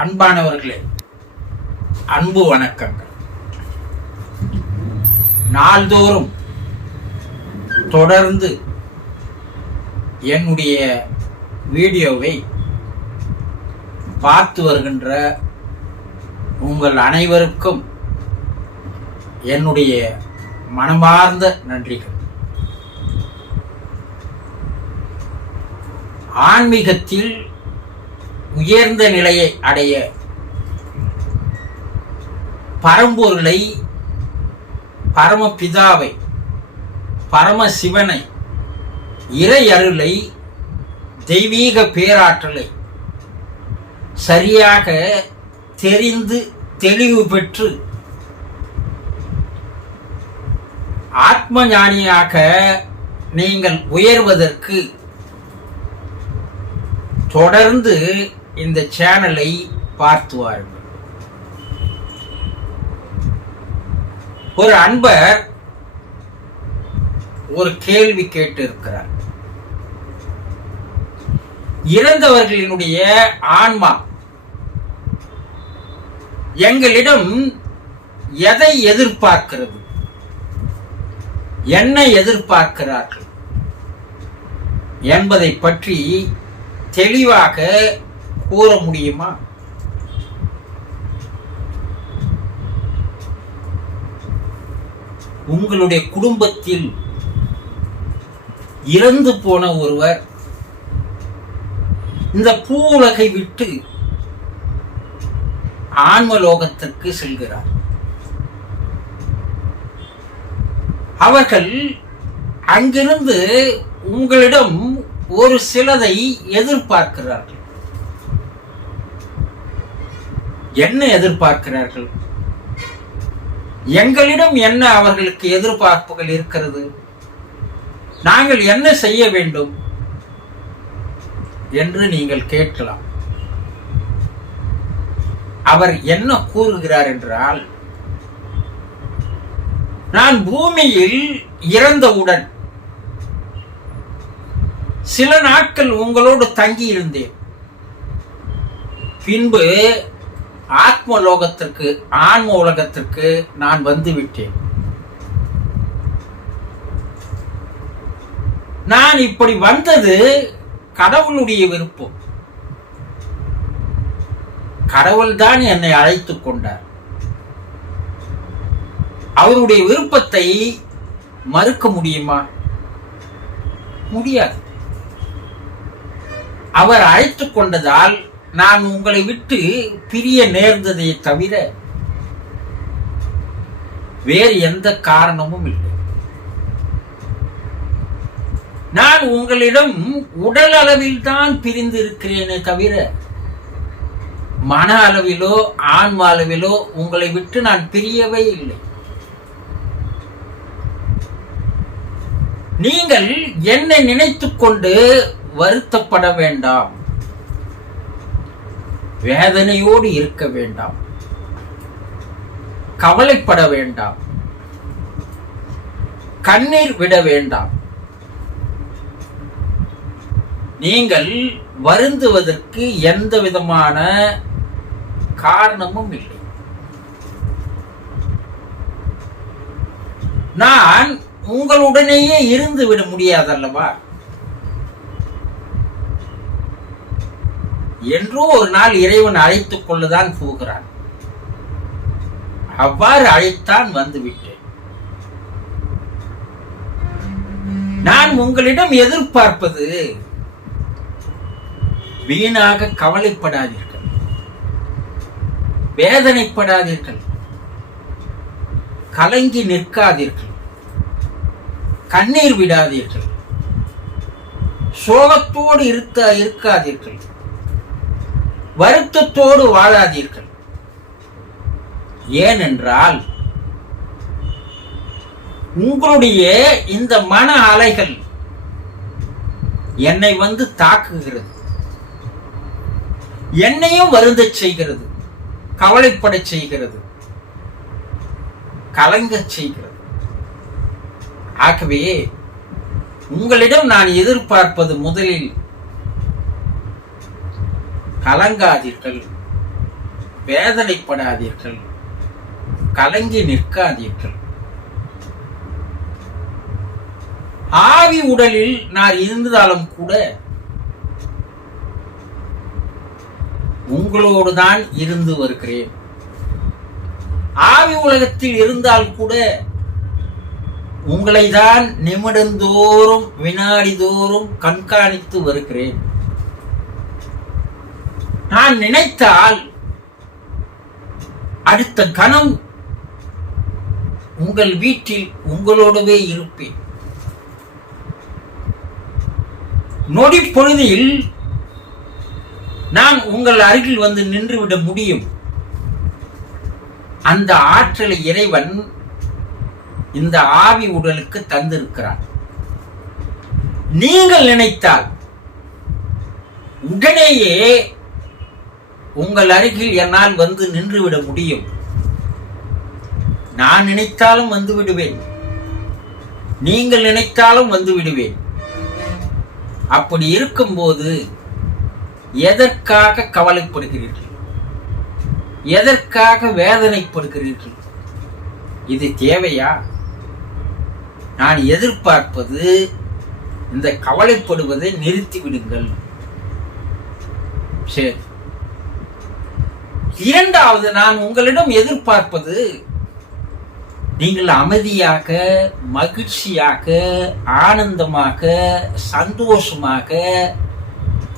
அன்பானவர்களே அன்பு வணக்கங்கள். நாள்தோறும் தொடர்ந்து என்னுடைய வீடியோவை பார்த்து வருகின்ற உங்கள் அனைவருக்கும் என்னுடைய மனமார்ந்த நன்றிகள். ஆன்மீகத்தில் உயர்ந்த நிலையை அடைய. பரம்பொருளை பரமபிதாவை பரமசிவனை இறை அருளை தெய்வீக பேராற்றலை சரியாக தெரிந்து தெளிவு பெற்று ஆத்ம ஞானியாக நீங்கள் உயர்வதற்கு தொடர்ந்து இந்த சேனலை பார்த்து வாருங்கள் ஒரு அன்பர் ஒரு கேள்வி கேட்டு இருக்கிறார் இறந்தவர்களினுடைய ஆன்மா எங்களிடம் எதை எதிர்பார்க்கிறது? என்ன எதிர்பார்க்கிறார்கள்? என்பதை பற்றி தெளிவாக கூற முடியுமா? உங்களுடைய குடும்பத்தில் இறந்து போன ஒருவர் இந்த பூ உலகை விட்டு ஆன்மலோகத்திற்கு செல்கிறார். அவர்கள் அங்கிருந்து உங்களிடம் ஒரு சிலதை எதிர்பார்க்கிறார்கள். என்ன எதிர்பார்க்கிறார்கள்? எங்களிடம் என்ன அவர்களுக்கு எதிர்பார்ப்புகள் இருக்கிறது? நாங்கள் என்ன செய்ய வேண்டும்? என்று நீங்கள் கேட்கலாம். அவர் என்ன கூறுகிறார் என்றால் நான் பூமியில் இறந்தவுடன் சில நாட்கள் உங்களோடு தங்கி இருந்தேன் பின்பு ஆத்ம லோகத்திற்கு ஆன்ம உலகத்திற்கு நான் வந்து விட்டேன் நான் இப்படி வந்தது கடவுளுடைய விருப்பம். கடவுள் தான் என்னை அழைத்துக் கொண்டார். அவருடைய விருப்பத்தை மறுக்க முடியுமா? முடியாது. அவர் அழைத்துக் கொண்டதால் நான் உங்களை விட்டு பிரிய நேர்ந்ததை தவிர வேறு எந்த காரணமும் இல்லை. நான் உங்களிடம் உடல் அளவில் தான் பிரிந்து இருக்கிறேனே தவிர மன அளவிலோ ஆன்ம அளவிலோ உங்களை விட்டு நான் பிரியவே இல்லை. நீங்கள் என்னை நினைத்து கொண்டு வருத்தப்பட வேண்டாம். வேதனையோடு இருக்க வேண்டாம். கவலைப்பட வேண்டாம். கண்ணீர் விட வேண்டாம். நீங்கள் வருந்துவதற்கு எந்த விதமான காரணமும் இல்லை. நான் உங்களுடனேயே இருந்து விட முடியாதல்லவா? என்றோ ஒரு நாள் இறைவன் அழைத்துக் கொள்ளதான் போகிறான். அவ்வாறு அழைத்தான் வந்துவிட்டேன் நான் உங்களிடம் எதிர்பார்ப்பது வீணாக கவலைப்படாதீர்கள். வேதனைப்படாதீர்கள். கலங்கி நிற்காதீர்கள். கண்ணீர் விடாதீர்கள். சோகத்தோடு இருக்க இருக்காதீர்கள். வருத்தத்தோடு வாழாதீர்கள். ஏனென்றால் உங்களுடைய இந்த மன அலைகள் என்னை வந்து தாக்குகிறது. என்னையும் வருந்த செய்கிறது. கவலைப்படச் செய்கிறது. கலங்க செய்கிறது. ஆகவே உங்களிடம் நான் எதிர்பார்ப்பது முதலில் கலங்காதீர்கள். வேதனைப்படாதீர்கள். கலங்கி நிற்காதீர்கள். ஆவி உடலில் நான் இருந்தாலும் கூட உங்களோடு தான் இருந்து வருகிறேன். ஆவி உலகத்தில் இருந்தால் கூட உங்களை தான் நிமிடந்தோறும் வினாடிதோறும் கண்காணித்து வருகிறேன். நான் நினைத்தால் அடுத்த கணம் உங்கள் வீட்டில் உங்களோடவே இருப்பேன். நொடி பொழுதில் நான் உங்கள் அருகில் வந்து நின்றுவிட முடியும். அந்த ஆற்றலை இறைவன் இந்த ஆவி உடலுக்கு தந்திருக்கிறான். நீங்கள் நினைத்தால் உடனேயே உங்கள் அருகில் என்னால் வந்து நின்றுவிட முடியும். நான் நினைத்தாலும் வந்து விடுவேன். நீங்கள் நினைத்தாலும் வந்து விடுவேன். அப்படி இருக்கும்போது எதற்காக கவலைப்படுகிறீர்கள்? எதற்காக வேதனைப்படுகிறீர்கள்? இது தேவையா? நான் எதிர்பார்ப்பது இந்த கவலைப்படுவதை நிறுத்திவிடுங்கள். சரி. இரண்டாவது நான் உங்களிடம் எதிர்பார்ப்பது நீங்கள் அமைதியாக மகிழ்ச்சியாக ஆனந்தமாக சந்தோஷமாக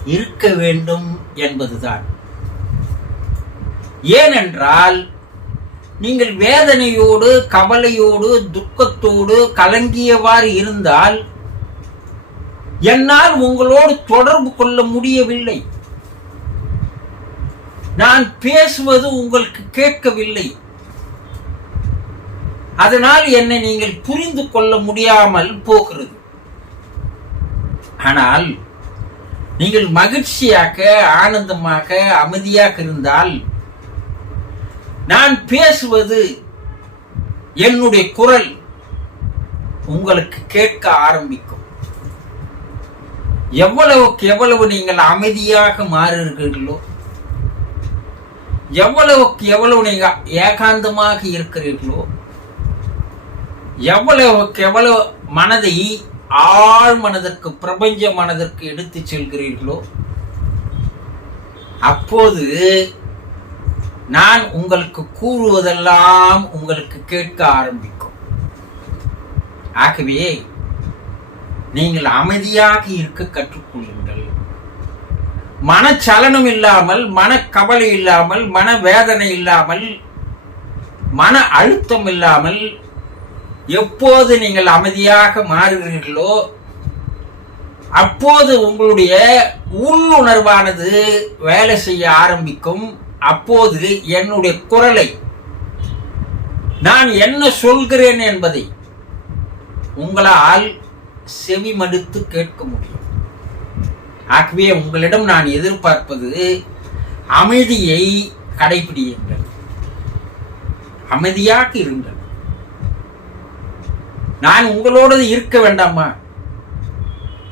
இருக்க வேண்டும் என்பதுதான். ஏனென்றால் நீங்கள் வேதனையோடு கவலையோடு துக்கத்தோடு கலங்கியவாறு இருந்தால் என்னால் உங்களோடு தொடர்பு கொள்ள முடியவில்லை. நான் பேசுவது உங்களுக்கு கேட்கவில்லை. அதனால் என்னை நீங்கள் புரிந்து கொள்ள முடியாமல் போகிறது. ஆனால் நீங்கள் மகிழ்ச்சியாக ஆனந்தமாக அமைதியாக இருந்தால் நான் பேசுவது என்னுடைய குரல் உங்களுக்கு கேட்க ஆரம்பிக்கும். எவ்வளவுக்கு எவ்வளவு நீங்கள் அமைதியாக மாறுகிறீர்களோ எவ்வளவுக்கு எவ்வளவு நீங்க ஏகாந்தமாக இருக்கிறீர்களோ எவ்வளவுக்கு எவ்வளவு மனதை ஆழ் மனதிற்கு பிரபஞ்ச மனதிற்கு எடுத்து செல்கிறீர்களோ அப்போது நான் உங்களுக்கு கூறுவதெல்லாம் உங்களுக்கு கேட்க ஆரம்பிக்கும். ஆகவே நீங்கள் அமைதியாக இருக்க கற்றுக்கொள்ளுங்கள். மனச்சலனம் இல்லாமல் மனக்கவலை இல்லாமல் மன வேதனை இல்லாமல் மன அழுத்தம் இல்லாமல் எப்போது நீங்கள் அமைதியாக மாறுகிறீர்களோ அப்போது உங்களுடைய உள்ளுணர்வானது வேலை செய்ய ஆரம்பிக்கும். அப்போது என்னுடைய குரலை நான் என்ன சொல்கிறேன் என்பதை உங்களால் செவி மடுத்து கேட்க முடியும். ஆகவே உங்களிடம் நான் எதிர்பார்ப்பது அமைதியை கடைபிடியுங்கள். அமைதியாக இருங்கள். நான் உங்களோடு இருக்க வேண்டாமா?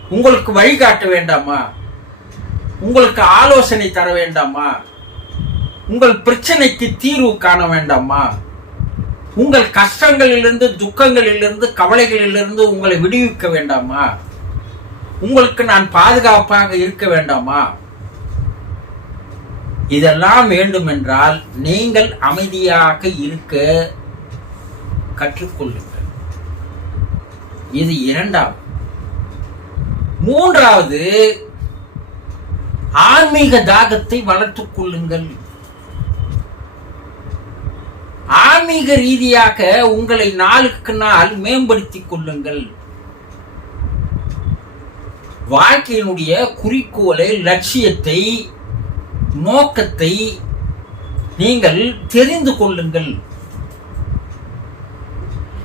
உங்களுக்கு வழிகாட்ட வேண்டாமா? உங்களுக்கு ஆலோசனை தர வேண்டாமா? உங்கள் பிரச்சனைக்கு தீர்வு காண வேண்டாமா? உங்கள் கஷ்டங்களிலிருந்து துக்கங்களிலிருந்து கவலைகளிலிருந்து உங்களை விடுவிக்க வேண்டாமா? உங்களுக்கு நான் பாதுகாப்பாக இருக்க வேண்டாமா? இதெல்லாம் வேண்டும் என்றால் நீங்கள் அமைதியாக இருக்க கற்றுக்கொள்ளுங்கள். இது இரண்டாவது. மூன்றாவது ஆன்மீக தாகத்தை வளர்த்துக் கொள்ளுங்கள். ஆன்மீக ரீதியாக உங்களை நாளுக்கு நாள் மேம்படுத்திக் கொள்ளுங்கள். வாழ்க்கையினுடைய குறிக்கோளை லட்சியத்தை நோக்கத்தை நீங்கள் தெரிந்து கொள்ளுங்கள்.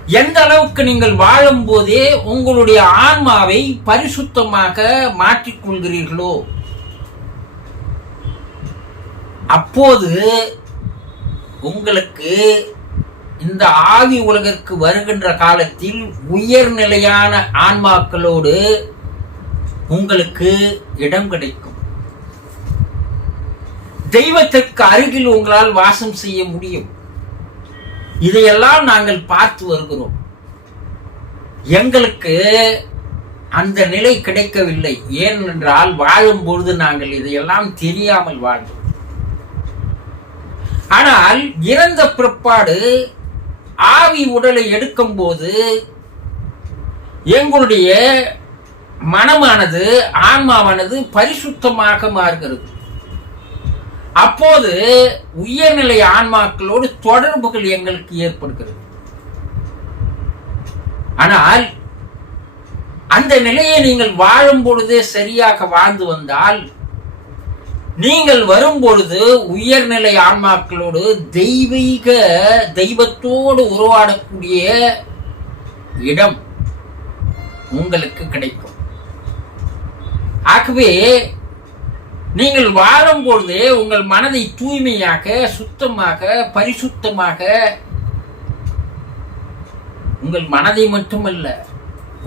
எந்த அளவுக்கு நீங்கள் வாழும் போதே உங்களுடைய ஆன்மாவை பரிசுத்தமாக மாற்றிக்கொள்கிறீர்களோ அப்போது உங்களுக்கு இந்த ஆவி உலகிற்கு வருகின்ற காலத்தில் உயர்நிலையான ஆன்மாக்களோடு உங்களுக்கு இடம் கிடைக்கும். தெய்வத்திற்கு அருகில் உங்களால் வாசம் செய்ய முடியும். இதையெல்லாம் நாங்கள் பார்த்து வருகிறோம். எங்களுக்கு அந்த நிலை கிடைக்கவில்லை. ஏனென்றால் வாழும் பொழுது நாங்கள் இதையெல்லாம் தெரியாமல் வாழ்ந்தோம். ஆனால் இறந்த பிற்பாடு ஆவி உடலை எடுக்கும் போது எங்களுடைய மனமானது ஆன்மாவானது பரிசுத்தமாக மாறுகிறது. அப்போது உயர்நிலை ஆன்மாக்களோடு தொடர்புகள் எங்களுக்கு ஏற்படுகிறது. ஆனால் அந்த நிலையை நீங்கள் வாழும் பொழுதே சரியாக வாழ்ந்து வந்தால் நீங்கள் வரும் பொழுது உயர்நிலை ஆன்மாக்களோடு தெய்வீக தெய்வத்தோடு உருவாடக்கூடிய இடம் உங்களுக்கு கிடைக்கும். ஆகவே நீங்கள் வாழும் பொழுது உங்கள் மனதை தூய்மையாக சுத்தமாக பரிசுத்தமாக உங்கள் மனதை மட்டுமல்ல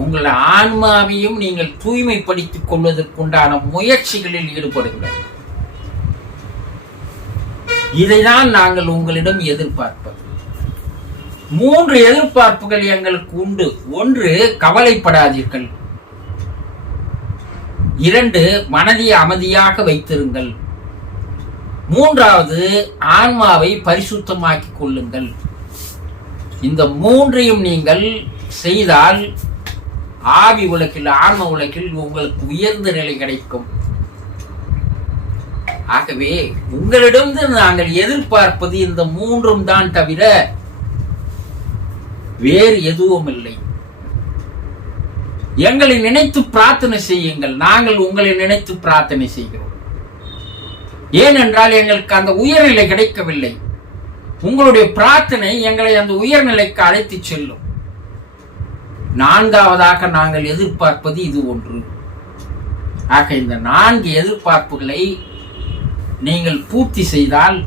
உங்கள் ஆன்மாவையும் நீங்கள் தூய்மைப்படுத்திக் கொள்வதற்குண்டான முயற்சிகளில் ஈடுபடுங்கள். இதைதான் நாங்கள் உங்களிடம் எதிர்பார்ப்பது. மூன்று எதிர்பார்ப்புகள் எங்களுக்கு உண்டு. ஒன்று கவலைப்படாதீர்கள். இரண்டு மனதை அமைதியாக வைத்திருங்கள். மூன்றாவது ஆன்மாவை பரிசுத்தமாக்கிக் கொள்ளுங்கள். இந்த மூன்றையும் நீங்கள் செய்தால் ஆவி உலகில் ஆன்ம உலகில் உங்களுக்கு உயர்ந்த நிலை கிடைக்கும். ஆகவே உங்களிடமிருந்து நாங்கள் எதிர்பார்ப்பது இந்த மூன்றும் தான் தவிர வேறு எதுவும் இல்லை எங்களை நினைத்து பிரார்த்தனை செய்யுங்கள். நாங்கள் உங்களை நினைத்து பிரார்த்தனை செய்கிறோம். ஏனென்றால் எங்களுக்கு அந்த உயர்நிலை கிடைக்கவில்லை. உங்களுடைய பிரார்த்தனை எங்களை அந்த உயர்நிலைக்கு அழைத்து செல்லும். நான்காவதாக நாங்கள் எதிர்பார்ப்பது இது ஒன்று. ஆக இந்த நான்கு எதிர்பார்ப்புகளை நீங்கள் பூர்த்தி செய்தால்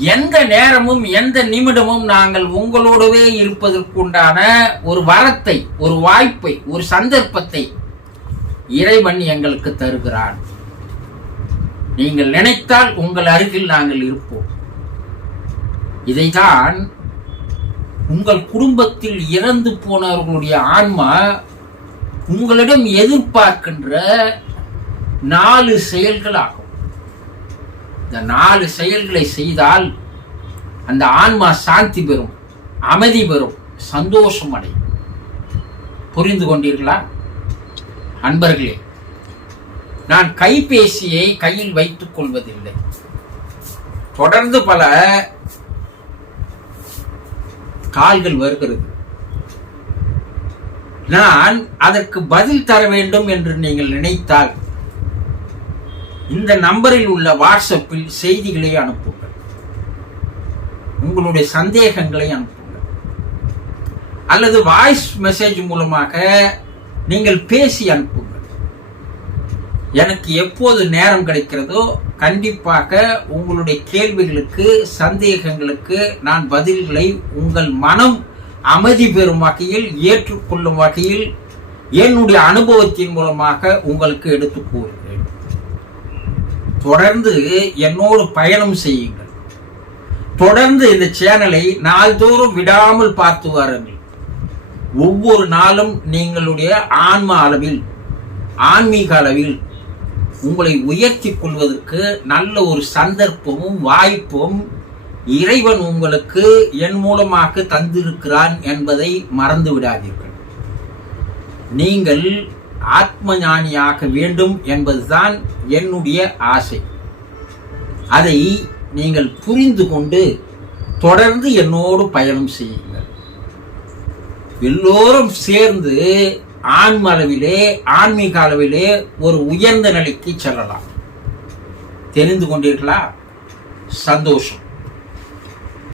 எந்த நேரமும் எந்த நிமிடமும் நாங்கள் உங்களோடவே இருப்பதற்குண்டான ஒரு வரத்தை ஒரு வாய்ப்பை ஒரு சந்தர்ப்பத்தை இறைவன் எங்களுக்கு தருகிறான். நீங்கள் நினைத்தால் உங்கள் அருகில் நாங்கள் இருப்போம். இதைதான் உங்கள் குடும்பத்தில் இறந்து போனவர்களுடைய ஆன்மா உங்களிடம் எதிர்பார்க்கின்ற நாலு செயல்களாகும். இந்த நாலு செயல்களை செய்தால் அந்த ஆன்மா சாந்தி பெறும் அமைதி பெறும் சந்தோஷம் அடையும். புரிந்து கொண்டீர்களா? அன்பர்களே நான் கைபேசியை கையில் வைத்துக் கொள்வதில்லை. தொடர்ந்து பல கால்கள் வருகிறது. நான் அதற்கு பதில் தர வேண்டும் என்று நீங்கள் நினைத்தால் இந்த நம்பரில் உள்ள வாட்ஸ்அப்பில் செய்திகளை அனுப்புங்கள். உங்களுடைய சந்தேகங்களை அனுப்புங்கள். அல்லது வாய்ஸ் மெசேஜ் மூலமாக நீங்கள் பேசி அனுப்புங்கள். எனக்கு எப்போது நேரம் கிடைக்கிறதோ கண்டிப்பாக உங்களுடைய கேள்விகளுக்கு சந்தேகங்களுக்கு நான் பதில்களை உங்கள் மனம் அமைதி பெறும் வகையில் ஏற்றுக்கொள்ளும் வகையில் என்னுடைய அனுபவத்தின் மூலமாக உங்களுக்கு எடுத்து கூறுகிறேன். தொடர்ந்து என்னோடு பயணம் செய்யுங்கள். தொடர்ந்து இந்த சேனலை நாள்தோறும் விடாமல் பார்த்து வாருங்கள். ஒவ்வொரு நாளும் நீங்களுடைய ஆன்ம அளவில் ஆன்மீக அளவில் உங்களை உயர்த்தி கொள்வதற்கு நல்ல ஒரு சந்தர்ப்பமும் வாய்ப்பும் இறைவன் உங்களுக்கு என் மூலமாக தந்திருக்கிறான் என்பதை மறந்து விடாதீர்கள். நீங்கள் ஆத்ம ஞானியாக வேண்டும் என்பதுதான் என்னுடைய ஆசை. அதை நீங்கள் புரிந்து கொண்டு தொடர்ந்து என்னோடு பயணம் செய்யுங்கள். எல்லோரும் சேர்ந்து ஆன்ம அளவிலே ஆன்மீக அளவிலே ஒரு உயர்ந்த நிலைக்கு செல்லலாம். தெரிந்து கொண்டீர்களா? சந்தோஷம்.